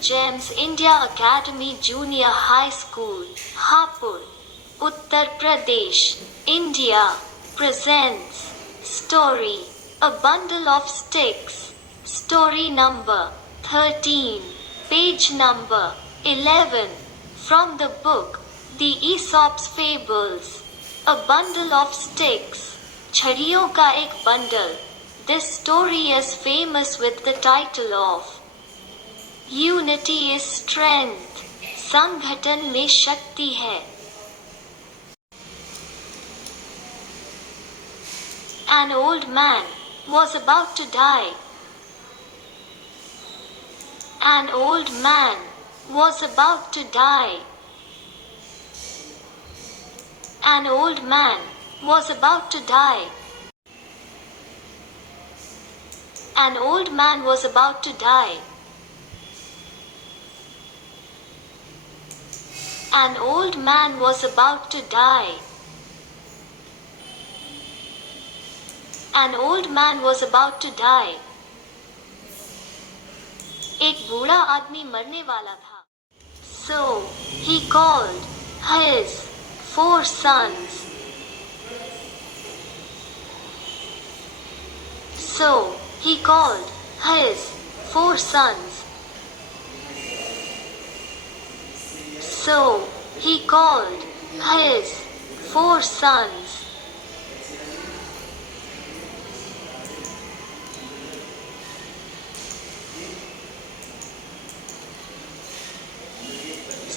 Gems India Academy Junior High School, Hapur, Uttar Pradesh, India, presents story A Bundle of Sticks. Story number 13, page number 11, from the book The Aesop's Fables. A Bundle of Sticks. छड़ियों का एक bundle. This story is famous with the title of Unity is Strength. संगठन में शक्ति है. An old man was about to die. An old man was about to die. An old man was about to die. An old man was about to die. An old man was about to die. An old man was about to die. एक बूढ़ा आदमी मरने वाला था. So he called his 4 sons. So he called his 4 sons. So he called his 4 sons.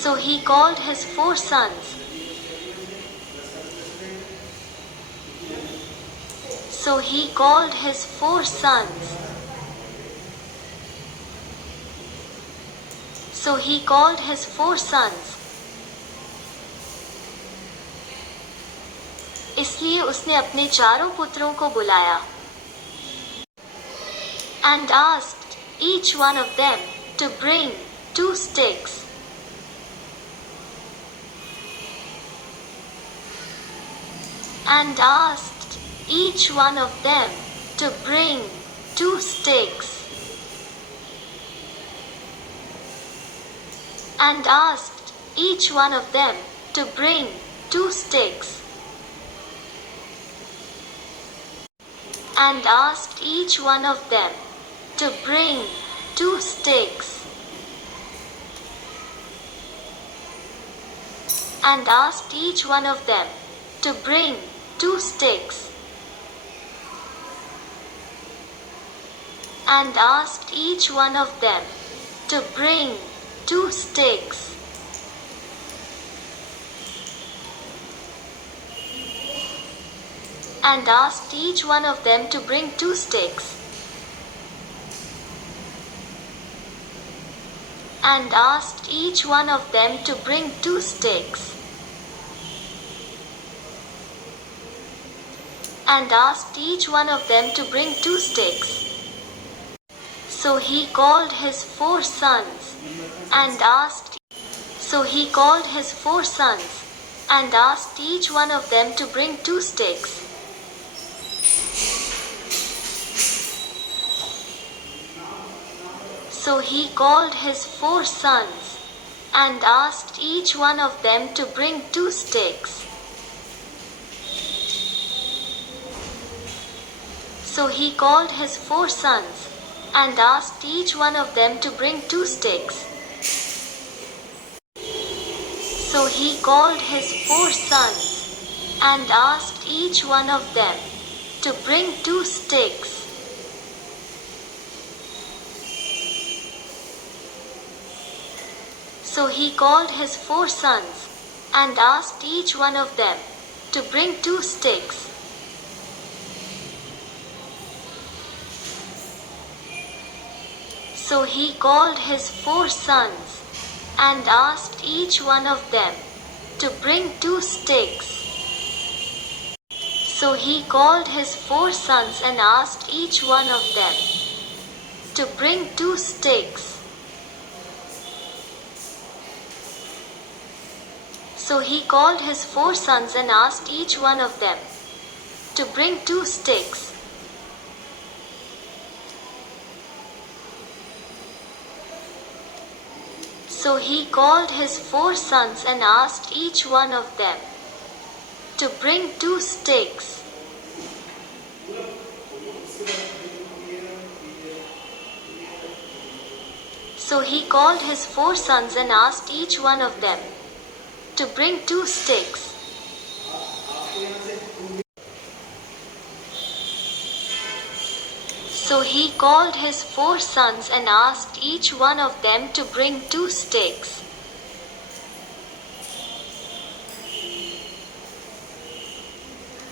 So he called his 4 sons. So he called his 4 sons. So he called his 4 sons. इसलिए उसने अपने चारों पुत्रों को बुलाया. And asked each one of them to bring 2 sticks. And asked each one of them to bring 2 sticks. And asked each one of them to bring 2 sticks. And asked each one of them to bring 2 sticks. And asked each one of them to bring 2 sticks. And asked each one of them to bring 2 sticks. And asked each one of them to bring 2 sticks. And asked each one of them to bring 2 sticks. And asked each one of them to bring 2 sticks. So he called his 4 sons and asked. So he called his 4 sons and asked each one of them to bring 2 sticks. So he called his 4 sons and asked each one of them to bring 2 sticks. So he called his 4 sons and asked each one of them to bring 2 sticks. So he called his 4 sons and asked each one of them to bring 2 sticks. So he called his 4 sons and asked each one of them to bring 2 sticks. So he called his 4 sons and asked each one of them to bring 2 sticks. So he called his 4 sons and asked each one of them to bring 2 sticks. So he called his 4 sons and asked each one of them to bring 2 sticks. So he called his 4 sons and asked each one of them to bring 2 sticks. So he called his 4 sons and asked each one of them to bring 2 sticks. So he called his 4 sons and asked each one of them to bring 2 sticks.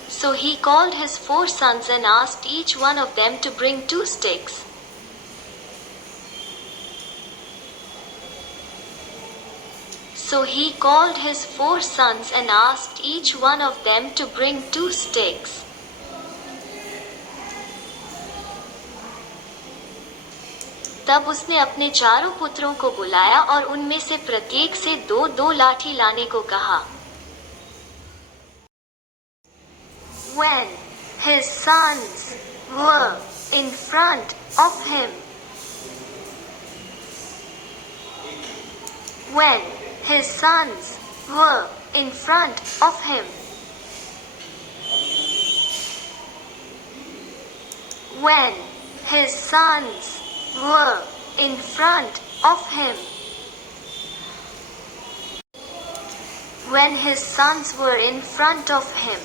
So he called his 4 sons and asked each one of them to bring 2 sticks. So he called his 4 sons and asked each one of them to bring 2 sticks. तब उसने अपने चारों पुत्रों को बुलाया और उनमें से प्रत्येक से 2-2 लाठी लाने को कहा. When his sons were in front of him, when his sons were in front of him, when his sons were in front of him, when his sons were in front of him,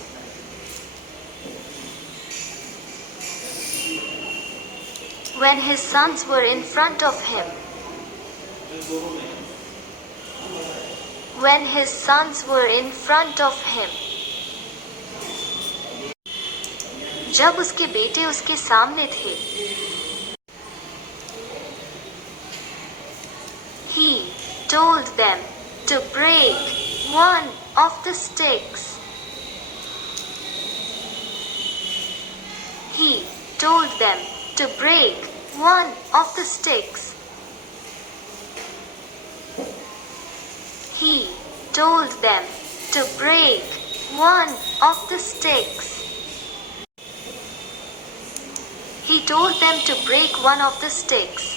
when his sons were in front of him, when his sons were in front of him, जब उसके बेटे उसके सामने थे. He told them to break one of the sticks. He told them to break one of the sticks. He told them to break one of the sticks. He told them to break one of the sticks.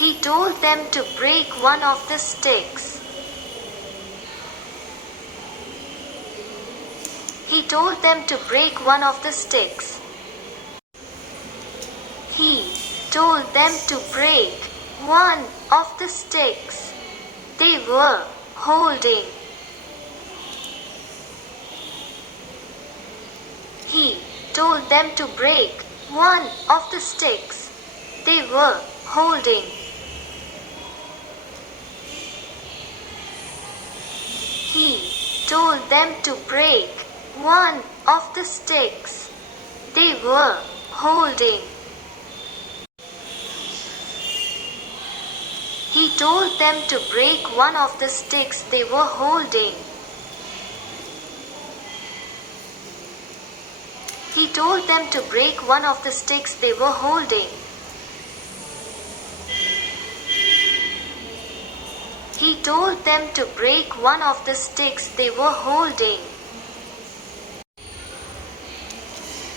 He told them to break one of the sticks. He told them to break one of the sticks. He told them to break one of the sticks they were holding. He told them to break one of the sticks they were holding. He told them to break one of the sticks they were holding. He told them to break one of the sticks they were holding. He told them to break one of the sticks they were holding. He told them to break one of the sticks they were holding.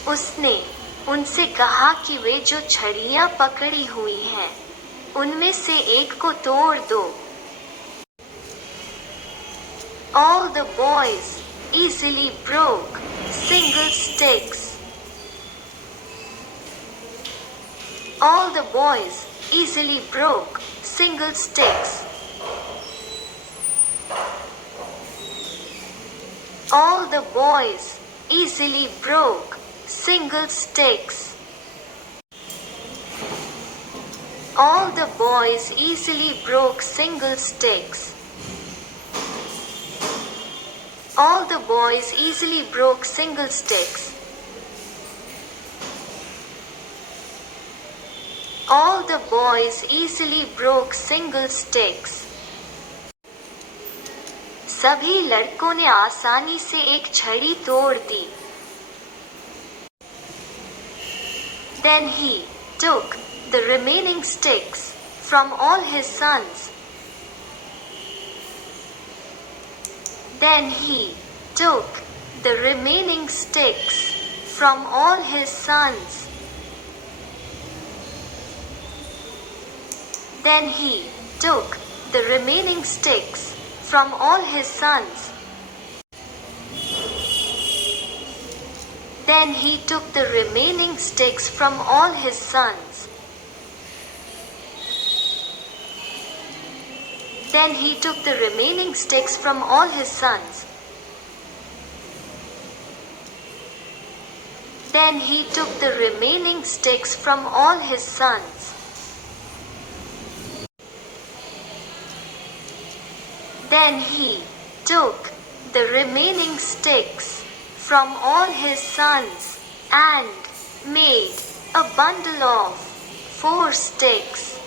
उसने उनसे कहा कि वे जो छड़ियां पकड़ी हुई हैं, उनमें से एक को तोड़ दो. All the boys easily broke single sticks. All the boys easily broke single sticks. All the boys easily broke single sticks. All the boys easily broke single sticks. All the boys easily broke single sticks. All the boys easily broke single sticks. सभी लड़कों ने आसानी से एक छड़ी तोड़ दी. Then he took the remaining sticks from all his sons. Then he took the remaining sticks from all his sons. Then he took the remaining sticks from all his sons. Then he took the remaining sticks from all his sons. Then he took the remaining sticks from all his sons. Then he took the remaining sticks from all his sons. Then he took the remaining sticks from all his sons and made a bundle of 4 sticks.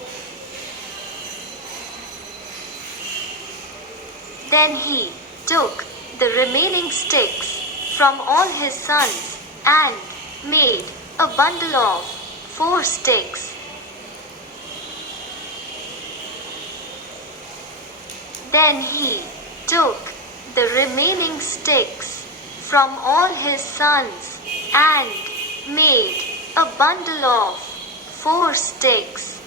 Then he took the remaining sticks from all his sons and made a bundle of 4 sticks. Then he took the remaining sticks from all his sons and made a bundle of 4 sticks.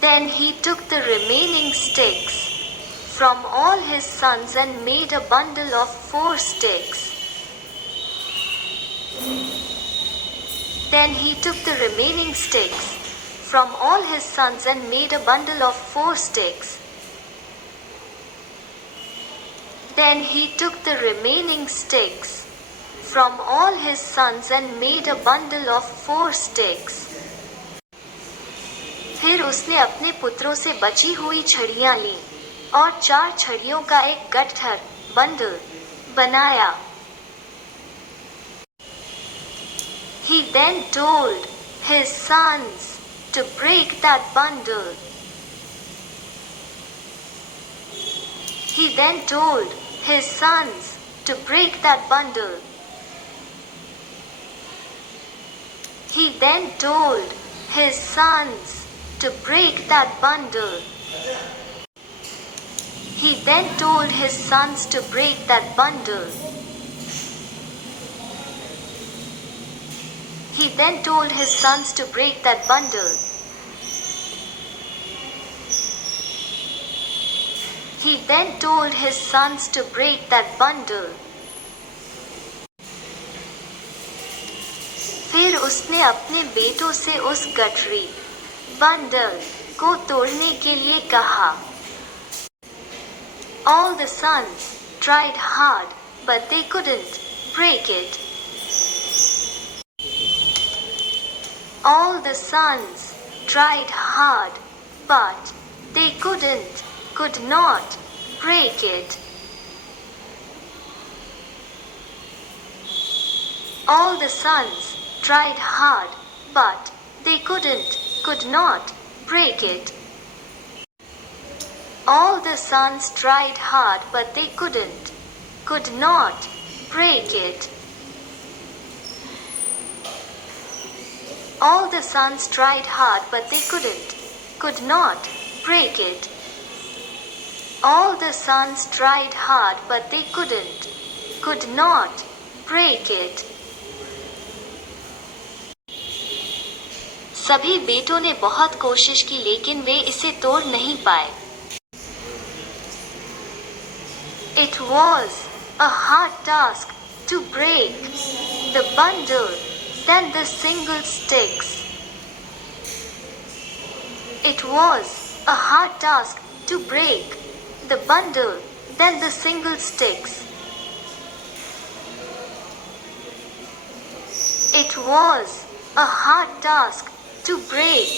Then he took the remaining sticks from all his sons and made a bundle of 4 sticks. Then he took the remaining sticks from all his sons and made a bundle of 4 sticks. Then he took the remaining sticks from all his sons and made a bundle of 4 sticks. फिर उसने अपने पुत्रों से बची हुई छड़ियां लीं और 4 छड़ियों का एक गट्ठर बंडल बनाया. He then told his sons to break that bundle. He then told his sons to break that bundle. He then told his sons to break that bundle. He then told his sons to break that bundle. He then told his sons to break that bundle. He then told his sons to break that bundle. फिर उसने अपने बेटों से उस गठरी bundle को तोड़ने के लिए कहा. All the sons tried hard, but they couldn't break it. All the sons tried hard, but they could not break it. All the sons tried hard, but they could not break it. All the sons tried hard, but they could not break it. All the sons tried hard, but they could not break it. All the sons tried hard, but they could not break it. सभी बेटों ने बहुत कोशिश की लेकिन वे इसे तोड़ नहीं पाए. It was a hard task to break the bundle than the single sticks. It was a hard task to break the bundle than the single sticks. It was a hard task to break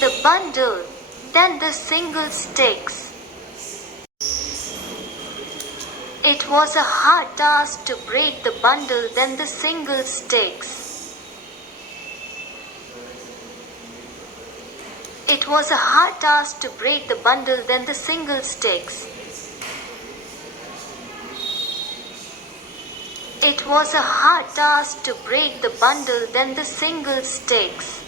the bundle than the single sticks. It was a hard task to break the bundle than the single sticks. It was a hard task to break the bundle than the single sticks. It was a hard task to break the bundle than the single sticks.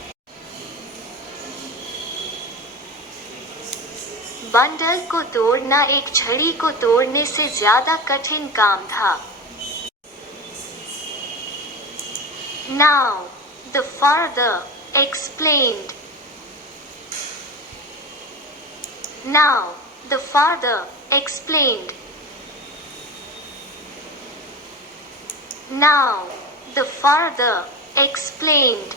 Bundle को तोड़ना एक छड़ी को तोड़ने से ज्यादा कठिन काम था. Now, the father explained. Now, the father explained. Now, the father explained.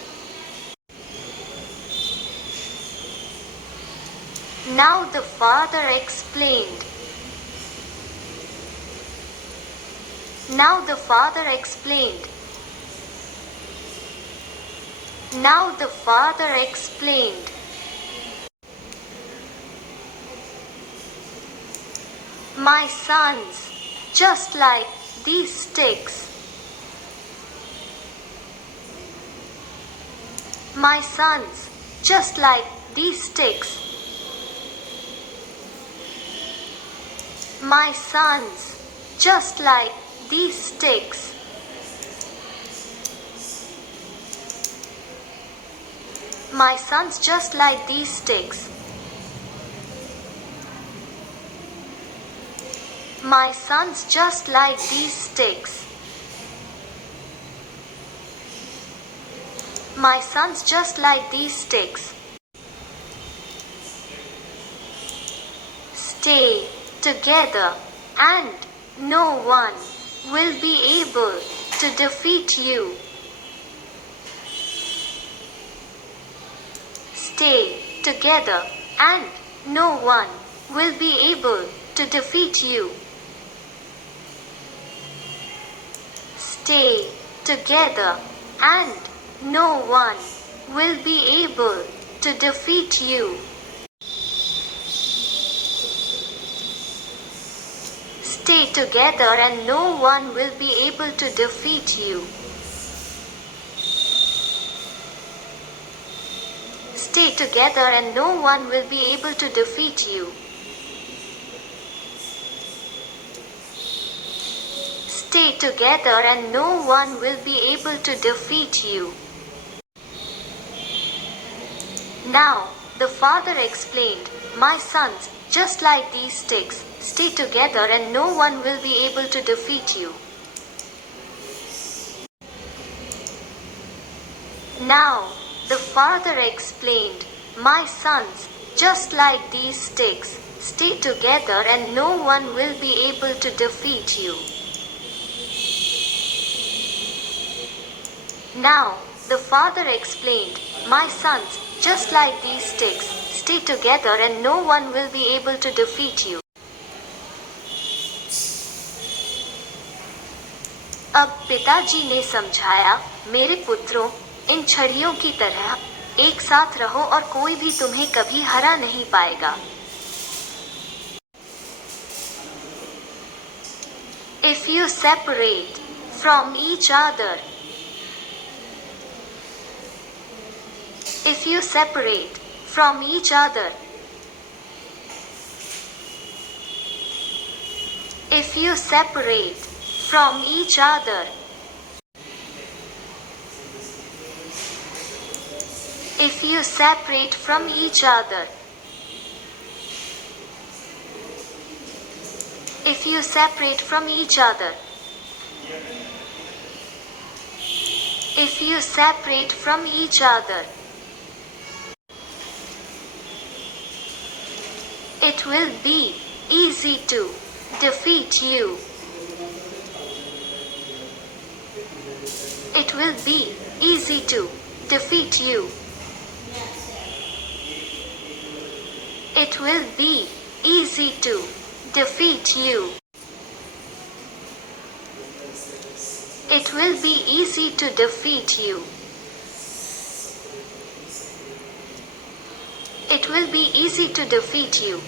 Now the father explained. Now the father explained. Now the father explained. My sons, just like these sticks. My sons, just like these sticks. My sons, just like these sticks. My sons, just like these sticks. My sons, just like these sticks. My sons, just like these sticks. Stay together, and no one will be able to defeat you. Stay together, and no one will be able to defeat you. Stay together, and no one will be able to defeat you. Stay together and no one will be able to defeat you. Stay together and no one will be able to defeat you. Stay together and no one will be able to defeat you. Now, the father explained, my sons, just like these sticks, stay together and no one will be able to defeat you. Now, the father explained, my sons, just like these sticks, stay together and no one will be able to defeat you. Now, the father explained, my sons, just like these sticks, stay together and no one will be able to defeat you. अब पिताजी ने समझाया, मेरे पुत्रों, इन छड़ियों की तरह एक साथ रहो और कोई भी तुम्हें कभी हरा नहीं पाएगा. If you separate from each other, if you separate from each other, if you separate from each other, if you separate from each other, if you separate from each other, if you separate from each other, it will be easy to defeat you. It will be easy to defeat you. It will be easy to defeat you. It will be easy to defeat you. It will be easy to defeat you.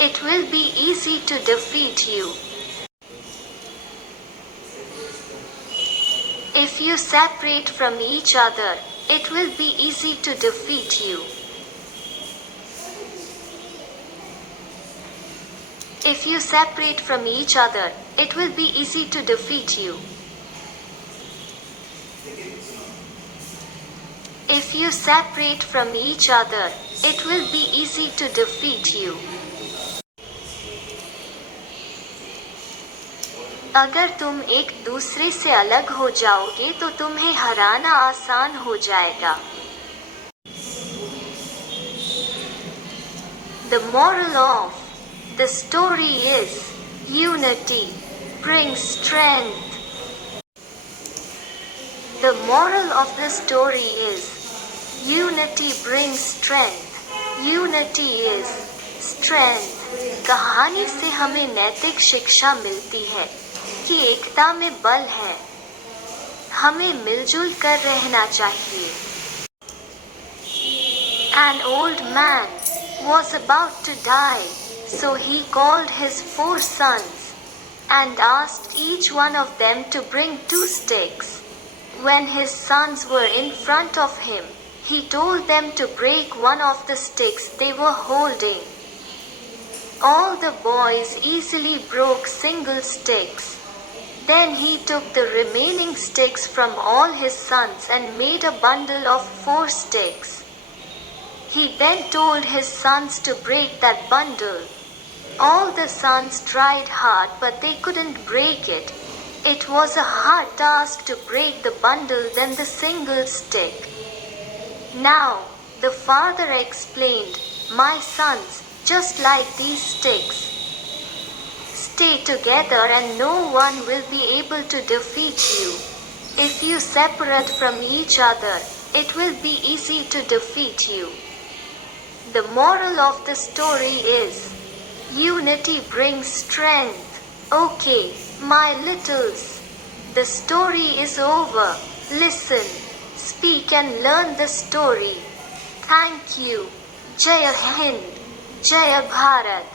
It will be easy to defeat you. If you separate from each other, it will be easy to defeat you. If you separate from each other, it will be easy to defeat you. If you separate from each other, it will be easy to defeat you. अगर तुम एक दूसरे से अलग हो जाओगे तो तुम्हें हराना आसान हो जाएगा। The moral of the story is unity brings strength. The moral of the story is unity brings strength. Unity is strength. कहानी से हमें नैतिक शिक्षा मिलती है कि एकता में बल है। हमें मिलजुल कर रहना चाहिए। An old man was about to die, so he called his 4 sons and asked each one of them to bring 2 sticks. When his sons were in front of him, he told them to break one of the sticks they were holding. All the boys easily broke single sticks. Then he took the remaining sticks from all his sons and made a bundle of 4 sticks. He then told his sons to break that bundle. All the sons tried hard but they couldn't break it. It was a hard task to break the bundle than the single stick. Now, the father explained, "My sons, just like these sticks, stay together and no one will be able to defeat you. If you separate from each other, it will be easy to defeat you." The moral of the story is, unity brings strength. Okay, my littles, the story is over. Listen, speak and learn the story. Thank you. Jai Hind, Jai Bharat.